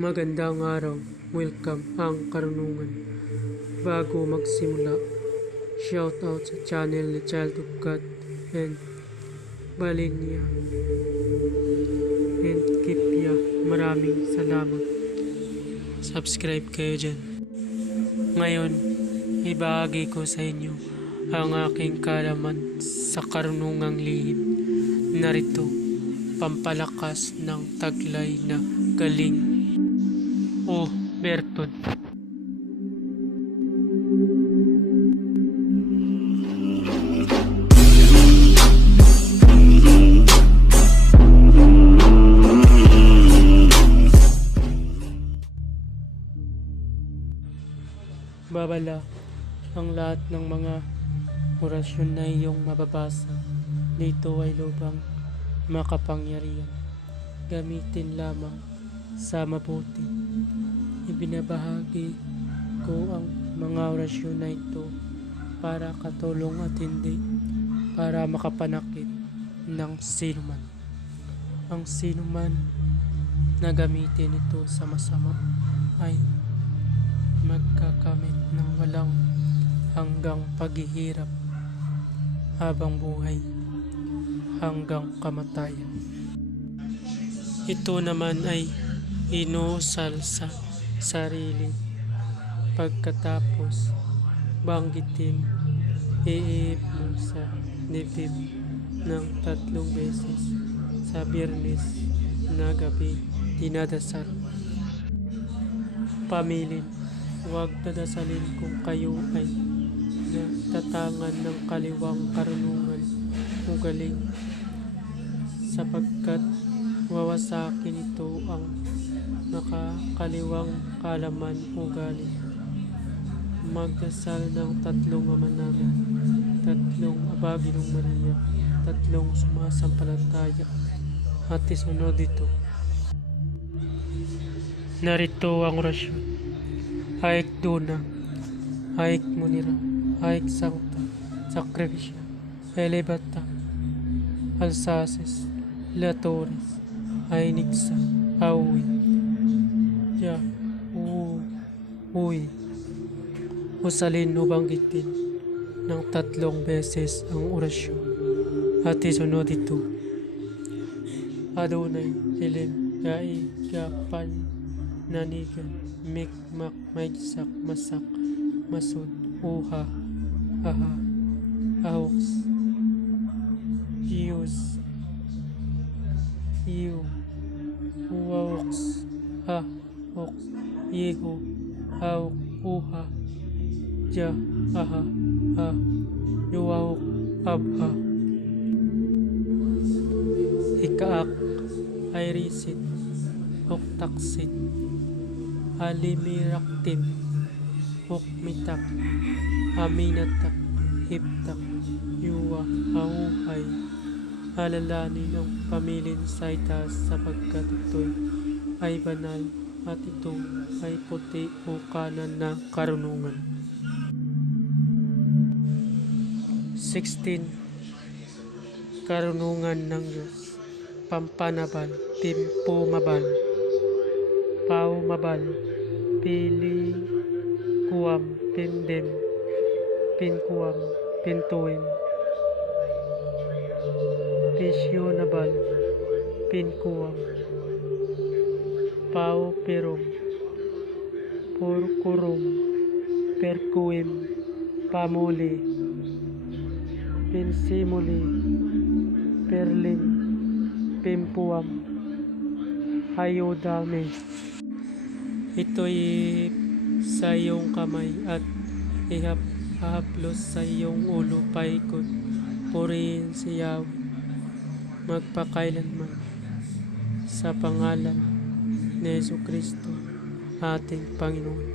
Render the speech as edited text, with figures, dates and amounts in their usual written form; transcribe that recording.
Magandang araw, welcome ang karunungan. Bago magsimula, shoutout sa channel ni Child of God and Balinya and Kipya. Maraming salamat. Subscribe kayo dyan. Ngayon, ibahagi ko sa inyo ang aking kaalaman sa karunungang lihim. Narito, pampalakas ng taglay na galing o Bertod. Babala ang lahat ng mga orasyon na iyong mababasa dito ay lubang makapangyarihan. Gamitin lamang sa mabuti. Ibinabahagi ko ang mga orasyon na ito para katulong at hindi para makapanakit ng sinuman. Ang sinuman na gamitin ito sa masama ay magkakamit ng walang hanggang paghihirap habang buhay hanggang kamatayan. Ito naman ay inuusal sa sarili pagkatapos banggitin iip mo sa dibdib ng 3 beses sa Biyernes na gabi. Dinadasal. Pamilin, huwag dadasalin kung kayo ay natatangan ng kaliwang karunungan o galing, sapagkat wawasakin ito ang nakakaliwang kaalaman o galing. Magdasal ng 3 Ama Namin, 3 Aba Ginong Maria, 3 sumasampalataya at isunod ito. Narito ang orasyon. Haik Duna, Haik Munira, Haik Sancta, Sacrificia, Elevata, Alsaces, Latores, Ainixa, Aui, Ya, Uy. Usalin o banggitin ng 3 beses ang orasyon at isunod ito. Adonai, Elim, Yai, Gapan, Nanigan, Mikmak, Maigsak, Masak, Masud, Uha, Aha, Ahoks, Yus, Yu, Uaoks, Ha, Oks, Yehu, Auk, Uha, Ja, Aha, Ha, Yuaok, Abha, Ikaak, Airisit, Oktaksit, Alimiraktim, Okmitak, Aminatak, Hiptak, Yuwa, Auhay. Alalanin ang pamilin sa itaas sapagkat ito'y ay banal at ito ay puti o kanan na karunungan. 16. Karunungan ng Diyos. Pampanabal, Timpo Mabal, Pau Mabal, Pili Kuam, Pindem, Pinkuam, Pintuin, Pisyo Nabal, Pinkuam, Pau Perum, Purkurum, Perkuim, Pamuli, Pinsimuli, Perlim, Pimpuam, Ayodame. Ito'y sa iyong kamay at ihaplos sa iyong ulo paikot. Purihin si Yahweh magpakailanman sa pangalan ni Jesucristo ating Panginoon.